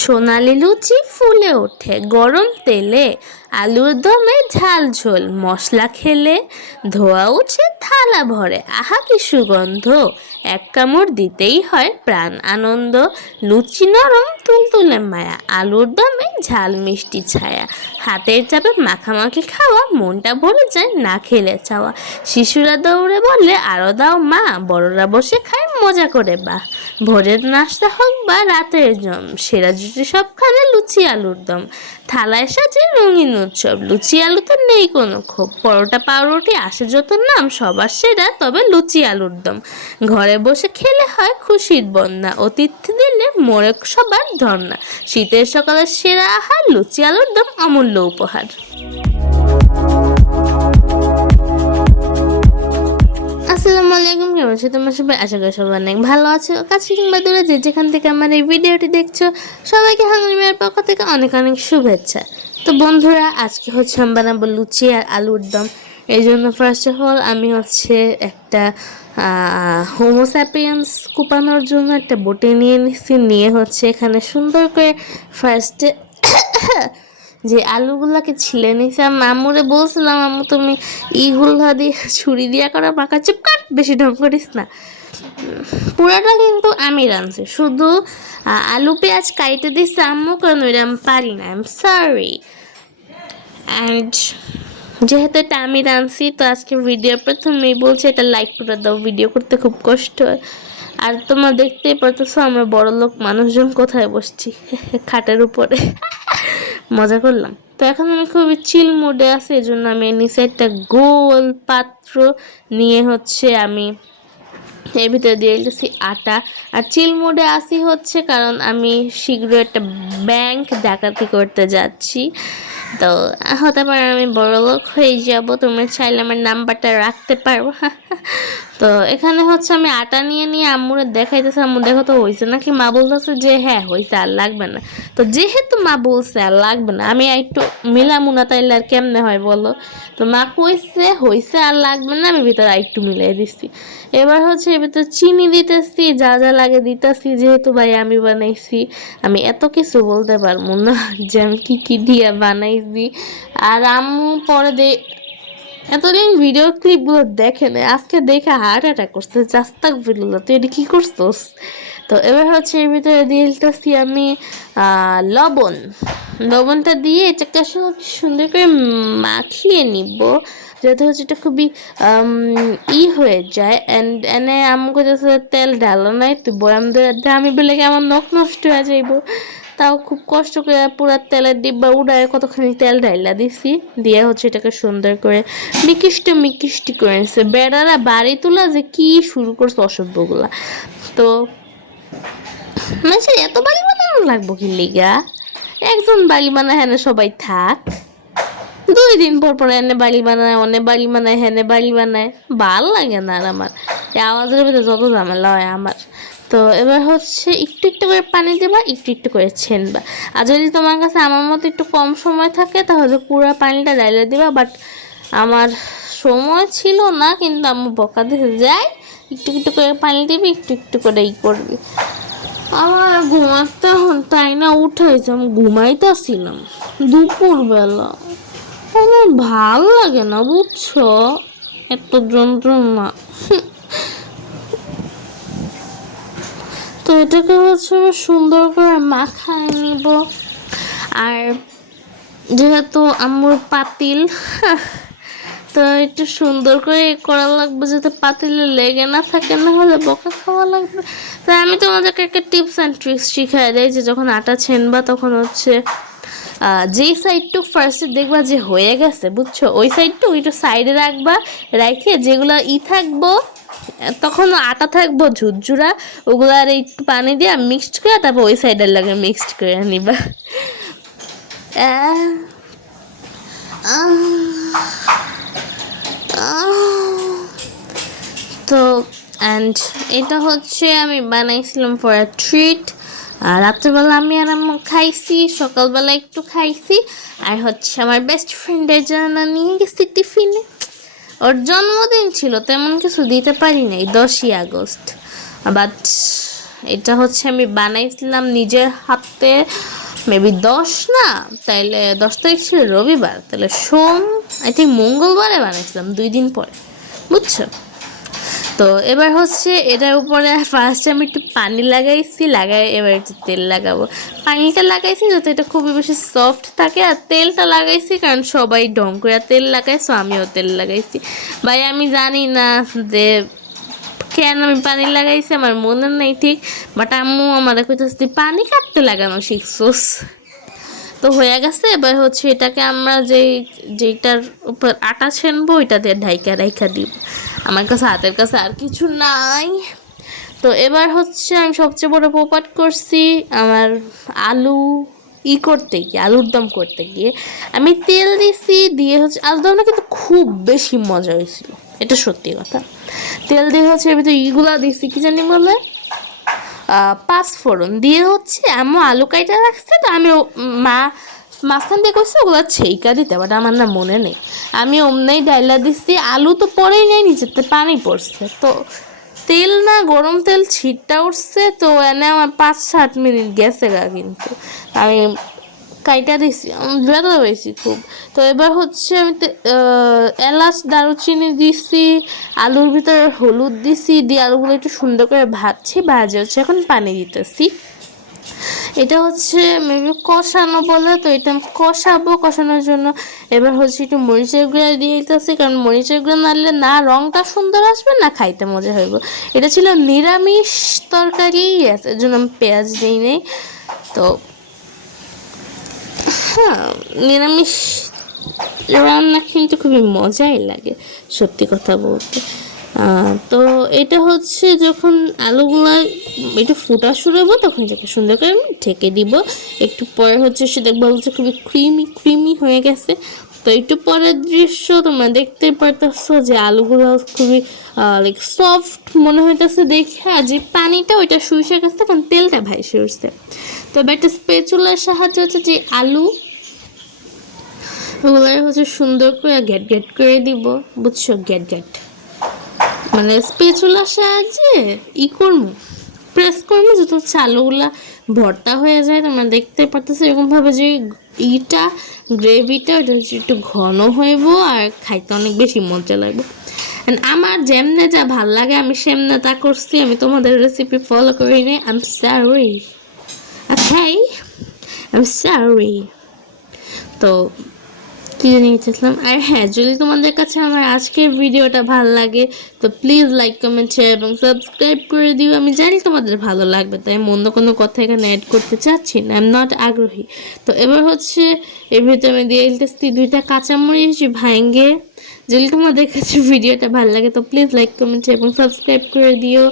সোনালি লুচি ফুলে ওঠে গরম তেলে, আলুর দমে ঝাল ঝোল মশলা খেলে, ধোয়া উঠে থালা ভরে আহা কি সুগন্ধ, এক কামড় দিতেই হয় প্রাণ আনন্দ। লুচি নরম তুলতুলে মায়া, আলুর দমে ঝাল মিষ্টি ছায়া, হাতের চাপে মাখামাখি খাওয়া, মনটা ভরে যায় না খেলে চাওয়া। শিশুরা দৌড়ে বললে আরো দাও মা, বড়রা বসে খায় মজা করে বা। ভোরের নাস্তা হোক বা রাতের জম, সেরা জুটি সবখানে লুচি আলুর দম। থালায় সাজে রঙিন উৎসব, লুচি আলুতে নেই কোনো ক্ষোভ। পরোটা পাউরুটি আসে যত নাম, সবার সেরা তবে লুচি আলুর দম। ঘরে বসে খেলে হয় খুশির বন্যা, অতিথি দিলে মোরে সবার ধর্ণা। শীতের সকালের সেরা আহার, লুচি আলুর দম অমূল্য উপহার। আসসালামু আলাইকুম, কেমন আছো তোমার সবাই? আশা করি সবাই অনেক ভালো আছো। কাছে কিংবা দূরে যে যেখান থেকে আমার এই ভিডিওটি দেখছো, সবাইকে হাঙ্গরি মেয়ের পক্ষ থেকে অনেক অনেক শুভেচ্ছা। তো বন্ধুরা, আজকে হচ্ছে আমি বানাবো লুচি আর আলুর দম। এই জন্য ফার্স্ট অফ অল আমি হচ্ছে একটা হোমোস্যাপিয়েন্স কুপানোর জন্য একটা বটি নিয়ে নিচ্ছি। নিয়ে হচ্ছে এখানে সুন্দর করে ফার্স্টে যে আলুগুলাকে ছিলে নিছি। আমি আম্মুরে বলছিলাম, আম্মু তুমি ইগুলা দিয়ে ছুরি দিয়া করা মাখা, চুপ কর, বেশি ঢং করিস না। পুরাটা কিন্তু আমি রাঁধছি, শুধু আলু পেঁয়াজ কাইটে দিচ্ছে আম্মু, কারণ ওইটা আমি পারি না, আই এম সরি। অ্যান্ড যেহেতু এটা আমি রাঁধছি, তো আজকে ভিডিও প্রথমেই বলছি এটা লাইক করে দাও, ভিডিও করতে খুব কষ্ট হয়। আর তোমরা দেখতেই পারতেছো আমরা বড় লোক মানুষজন কোথায় বসছি, খাটের উপরে। মজা করলাম। তো এখন আমি খুবই চিল মোডে আছি, এই জন্য আমি নিচে একটা গোল পাত্র নিয়ে হচ্ছে আমি এর ভিতরে দিয়ে দিতেছি আটা। আর চিল মোডে আসি হচ্ছে কারণ আমি শীঘ্র একটা ব্যাংক ডাকাতি করতে যাচ্ছি। তো হতে পারে আমি বড়লোক হয়ে যাব, তোমরা চাইলে আমার নাম্বারটা রাখতে পারবো। তো এখানে হচ্ছে আমি আটা নিয়ে আম্মুরে দেখাইতেছে, আম্মু দেখো তো হয়েছে নাকি। মা বলতেছে যে হ্যাঁ হয়েছে, আর লাগবে না। তো যেহেতু মা বলছে আর লাগবে না, আমি একটু মিলামু না, তাইলে আর কেমনে হয় বলো। তো মা কইছে হয়েছে আর লাগবে না, আমি ভিতরে একটু মিলাই দিচ্ছি। এবার হচ্ছে এর ভিতরে চিনি দিতেছি, যা যা লাগে দিতেছি। যেহেতু ভাই আমি বানাইছি, আমি এত কিছু বলতে পারবো না যে আমি কি কি দিয়ে বানাইছি। আর আম্মু পরে এতদিন ভিডিও ক্লিপগুলো দেখে নেয়, আজকে দেখে হার্ট অ্যাটাক করছে। জাস্তাক ভিডিও তুই এটা কী করছোস? তো এবার হচ্ছে এর ভিতরে দিয়ে দিতেছি আমি লবণটা দিয়ে এটাকে আসলে সুন্দর করে মাখিয়ে নিব, যাতে হচ্ছে এটা খুবই হয়ে যায়। অ্যান্ড এনে আমাকে যাতে তেল ঢালো নাই, তুই বয়াম ধরে আমি বলে আমার নখ নষ্ট হয়ে যাইব। তাও খুব কষ্ট করে পুরো তেলের ডিব্বা উড়ায় কতখানি তেল ঢাইলা দিছি, দিয়ে হচ্ছে এটাকে সুন্দর করে মিকিষ্টি করে নিচ্ছে। বেড়ারা বাড়ি তোলা যে কি শুরু করছে অসভ্যগুলা। তো মানে এত বাড়ি বানানো লাগবো কি লিগা? একজন বাড়ি বানায় হেনে সবাই থাক, 2 দিন পর এনে বাড়ি বানায়, অনে বাড়ি বানায়, হেনে বাড়ি বানায়, ভাল লাগে না। আর আমার এই আওয়াজের ভিতরে যত ঝামেলা হয় আমার। তো এবার হচ্ছে একটু একটু করে পানি দেবা, একটু একটু করে ছেনবা। আর যদি তোমার কাছে আমার মতো একটু কম সময় থাকে, তাহলে পুরো পানিটা ডাইলে দিবা। বাট আমার সময় ছিল না, কিন্তু আমি বকা দিতে যাই, একটু একটু করে পানি দিবি, একটু একটু করে করবি। আমার ঘুমাতে তাই না উঠাইছে, আমি ঘুমাইতেছিলাম দুপুরবেলা। আমার ভাল লাগে না বুঝছো, এত যন্ত্রণা। তো এটাকে হচ্ছে সুন্দর করে মাখায় নিব। আর যেহেতু আম্মুর পাতিল, তো একটু সুন্দর করে করা লাগবে যাতে পাতিলে লেগে না থাকে, না হলে বকা খাওয়া লাগবে। তাই আমি তোমাদেরকে একটা টিপস অ্যান্ড ট্রিক্স শিখাই দেয়, যে যখন আটা ছেনবা তখন হচ্ছে যেই সাইডটু ফার্স্টে দেখবা যে হয়ে গেছে, বুঝছো, ওই সাইডটু ওইটা সাইডে রাখবা। রেখে যেগুলো থাকবো, তখন আটা থাকবো ঝুরঝুরা, ওগুলো আর একটু পানি দিয়ে মিক্সড করে তারপর ওই সাইডের লাগে মিক্সড করে নিবা। তো অ্যান্ড এটা হচ্ছে আমি বানাইছিলাম ফর আ ট্রিট। আর রাত্রেবেলা আমি আর আম্মু খাইছি, সকালবেলা একটু খাইছি। আর হচ্ছে আমার বেস্ট ফ্রেন্ডের জন্য নিয়ে গেছি টিফিনে। ওর জন্মদিন ছিল, তেমন কিছু দিতে পারি নাই, 10ই আগস্ট। বাট এটা হচ্ছে আমি বানাইছিলাম নিজের হাতে, মেবি 10 না, তাইলে 10 তারিখ ছিল রবিবার, তাহলে আই থিঙ্ক মঙ্গলবারে বানাইছিলাম, 2 দিন পরে, বুঝছো। তো এবার হচ্ছে এটার উপরে ফার্স্টে আমি একটু পানি লাগাইছি, এবার একটু তেল লাগাবো। পানিটা লাগাইছি যাতে এটা খুবই বেশি সফট থাকে, আর তেলটা লাগাইছি কারণ সবাই ঢং করে তেল লাগাই, সো আমিও তেল লাগাইছি। ভাই আমি জানি না যে কেন আমি পানি লাগাইছি, আমার মনে নেই ঠিক, বাট আম্মু আমার কইতেছে পানি কাটতে লাগানো শিখছোস। তো হয়ে গেছে। এবার হচ্ছে এটাকে আমরা যেটার উপর আটা ছেনবো ওইটা দিয়ে ঢাইকা দিব। আমার কাছে হাতের কাছে আর কিছু নাই। তো এবার হচ্ছে আমি সবচেয়ে বড় পোপাট করছি আমার আলুর দম করতে গিয়ে আমি তেল দিছি, দিয়ে হচ্ছে আলুর দমটা কিন্তু খুব বেশি মজা হয়েছিল, এটা সত্যি কথা। তেল দিয়ে হচ্ছে এর ভিতরে ইগুলা দিছি, কি জানি বলে, পাঁচফোড়ন দিয়ে হচ্ছে আম্মু আলু কাইটা রাখছে, তো আমি মাঝখান দিয়ে করছি ওগুলো ছেইকা দিতে, বাট আমার না মনে নেই, আমি অমনেই ডাইলা দিচ্ছি। আলু তো পরেই নেই, নিচেতে পানি পড়ছে, তো তেল না গরম তেল ছিটটা উঠছে, তো এনে আমার 5-7 মিনিট গেছে গা, কিন্তু আমি কাইটা দিছি, ব্যথা পেয়েছি খুব। তো এবার হচ্ছে আমি এলাচ দারুচিনি দিছি, আলুর ভিতরে হলুদ দিছি, দিয়ে আলুগুলো একটু সুন্দর করে ভাজে হচ্ছে এখন পানি দিতেছি। এটা হচ্ছে মেবি কষানো বলে, তো এটা কষানোর জন্য এবার হচ্ছে একটু মরিচের গুঁড়া দিয়ে দিতেছি, কারণ মরিচের গুঁড়া নাড়লে না রঙটা সুন্দর আসবে না খাইতে মজা হইব। এটা ছিল নিরামিষ তরকারি, এর জন্য আমি পেঁয়াজ দিই নেই। তো হ্যাঁ, নিরামিষ রান্না কিন্তু খুবই মজাই লাগে সত্যি কথা বলতে। তো এটা হচ্ছে যখন আলুগুলো একটু ফুটা শুরু হবো তখন এটাকে সুন্দর করে আমি ঢেকে দিব। একটু পরে হচ্ছে সে দেখবো হচ্ছে খুবই ক্রিমি হয়ে গেছে। তো একটু পরের দৃশ্য তোমরা দেখতে পারতেছো যে আলুগুলো খুবই লাইক সফট মনে হইতেছে দেখে, আর যে পানিটা ওইটা শুষে গেছে কারণ তেলটা ভাইসে উঠছে। তো এবার একটা স্প্যাচুলার সাহায্যে হচ্ছে যে আলু ওগুলো হচ্ছে সুন্দর করে গ্যাট করে দিব, বুঝছো, গ্যাট মানে স্প্যাচুলার সাহায্যে প্রেস করবো যত হচ্ছে আলুগুলা ভর্তা হয়ে যায়। তোমরা দেখতে পারতেছো এরকমভাবে যে গ্রেভিটা ওটা হচ্ছে একটু ঘন হইব আর খাইতে অনেক বেশি মজা লাগবে। আমার যেমনে যা ভাল লাগে আমি সেমনে তা করছি, আমি তোমাদের রেসিপি ফলো করি নি, আই এম সরি। তো কি জানিয়ে চাইছিলাম, আর হ্যাঁ, যদি তোমাদের কাছে আমার আজকের ভিডিওটা ভালো লাগে তো প্লিজ লাইক কমেন্ট শেয়ার এবং সাবস্ক্রাইব করে দিও। আমি জানি তোমাদের ভালো লাগবে, তাই আমি অন্য কোনো কথা এখানে অ্যাড করতে চাচ্ছি না, আই এম নট আগ্রহী। তো এবার হচ্ছে এর ভিতরে আমি দিয়ে দিতেছি 2টা কাঁচামরিচ ভাঙে। যদি তোমাদের কাছে ভিডিওটা ভালো লাগে তো প্লিজ লাইক কমেন্ট এবং সাবস্ক্রাইব করে দিও।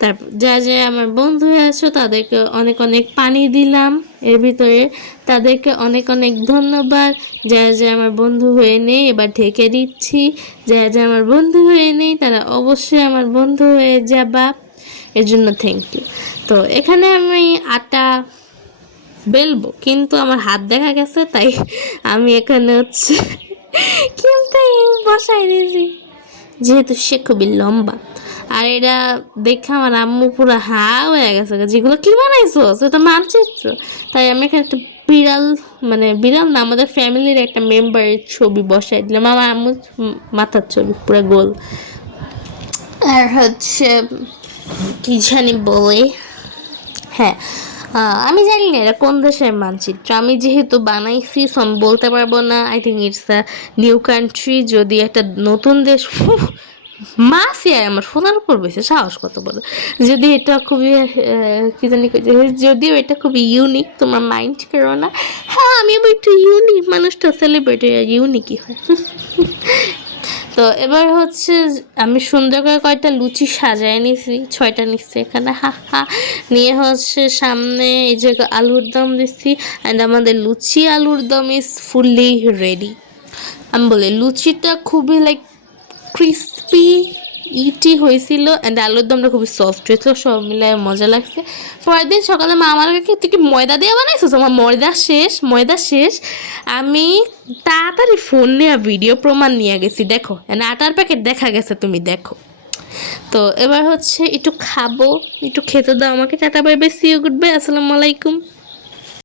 তারপর যা আমার বন্ধু আছো তাদেরকে অনেক পানি দিলাম এর ভিতরে, তাদেরকে অনেক ধন্যবাদ। যা আমার বন্ধু হয়ে নেই এবার ঢেকে দিচ্ছি, যা আমার বন্ধু হয়ে নেই তারা অবশ্যই আমার বন্ধু হয়ে যাবা, এর জন্য থ্যাংক ইউ। তো এখানে আমি আটা বেলবো কিন্তু আমার হাত দেখা গেছে, তাই আমি এখানে হচ্ছে কিন্তু বসাই দিয়েছি যেহেতু সে খুবই লম্বা। আর এটা দেখে আমার আম্মু পুরো হা হয়ে গেছে, যেগুলো কি বানাইছো সেটা মানচিত্র। তাই আমি এখানে একটা বিড়াল না, আমাদের ফ্যামিলির একটা মেম্বারের ছবি বসাই দিলাম, আমার আম্মুর মাথার ছবি পুরো গোল। আর হচ্ছে কি জানি বলে, হ্যাঁ আমি জানি না এটা কোন দেশের মানচিত্র, আমি যেহেতু বানাইছি আমি বলতে পারবো না। I think it's a new country, যদি একটা নতুন দেশ মাসি আমার ফোনার উপর বসে সাহস কত বড়, যদি এটা খুবই কি জানি যদিও এটা খুবই ইউনিক, তোমার মাইন্ড করো না। হ্যাঁ আমি একটু ইউনিক, মানুষটা সেলিব্রেট ইউনিকই হয়। তো এবার হচ্ছে আমি সুন্দর করে কয়েকটা লুচি সাজায় নিছি, 6টা নিচ্ছি এখানে, নিয়ে হচ্ছে সামনে এই যে আলুর দম দিচ্ছি, অ্যান্ড আমাদের লুচি আলুর দম ইজ ফুললি রেডি। আমি বলি লুচিটা খুবই লাইক ক্রিস্পি ইটি হয়েছিল, অ্যান্ড আলুর দমটা খুবই সফট হয়েছিল, সব মিলায় মজা লাগছে। পরের দিন সকালে মা আমার কাছে তুই কি ময়দা দিয়ে বানাইছো, আমার ময়দা শেষ। আমি তাড়াতাড়ি ফোন নিয়ে ভিডিও প্রমাণ নিয়ে গেছি, দেখো আটার প্যাকেট দেখা গেছে, তুমি দেখো। তো এবার হচ্ছে একটু খাবো, একটু খেতে দাও আমাকে। Tata bye bye, see you, good bye, আসসালামু আলাইকুম।